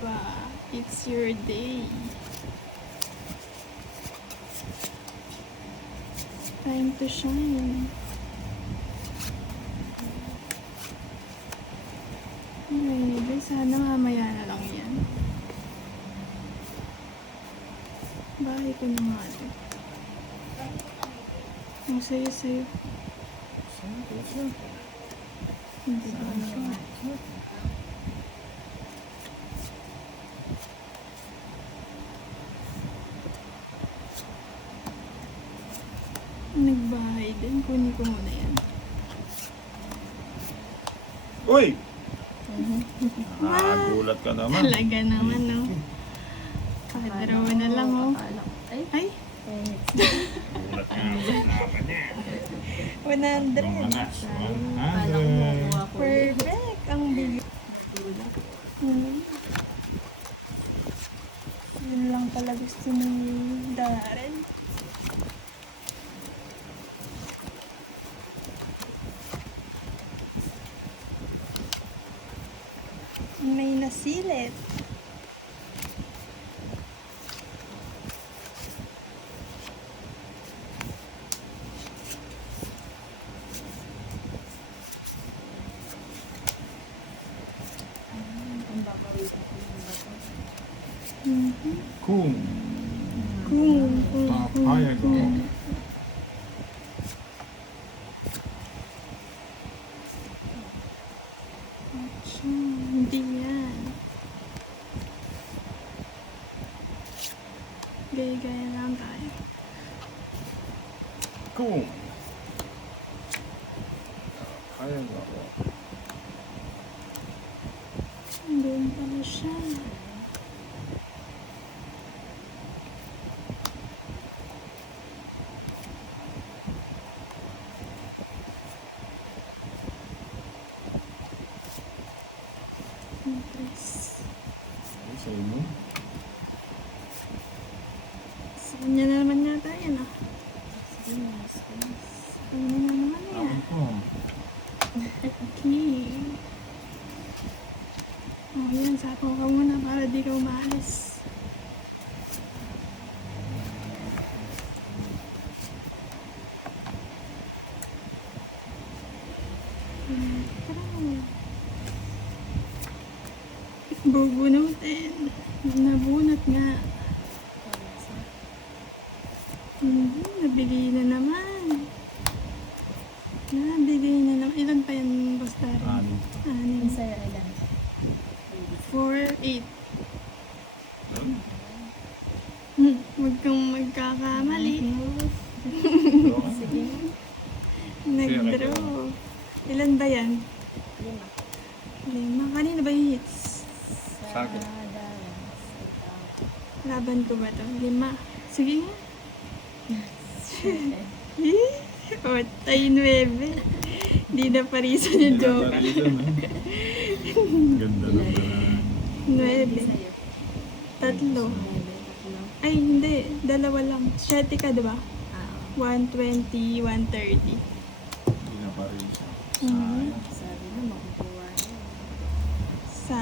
ba? It's your day. Time to shine. Maybe sana mamaya na lang yan. Bahay ko na nga ito. Ang sayo-sayo. Hindi ko alam. Nagbahay din. Kunin ko muna yan. Uy! Gulat ka naman. Talaga naman, no? Padraw na lang, oh. Ay! Gulat ka naman niya. 100. Perfect! Ang bilis. Yun lang pala gusto ni Darren. May nasilit. Kung Kung papaya ko. Hindi yan. Gaya-gaya lang tayo. Kung papaya ko. Doon pala siya. Sa inyo? Sa kanya na naman yata yan, ah. Sa kanya na naman yan. Okay. Oh, yan. Sapaw ka muna para di ka umaalis. Bubunutin. Nabunot nga. Nabigay na naman. Nabigay na naman. Ilan pa yan, Boss Darren? 6. 4, 8. Huwag kang magkakamali. Nag-draw. Ilan ba yan? 5. Kanina ba yung hits? Sa akin. Laban ko ba to? 5. Sige nga. O, tayo 9. Di na parisan yung joke. Ganda na 9. 3. Ay, hindi. 2 lang. 7 ka, diba? 120, 130. Hindi na pa rin siya. Sa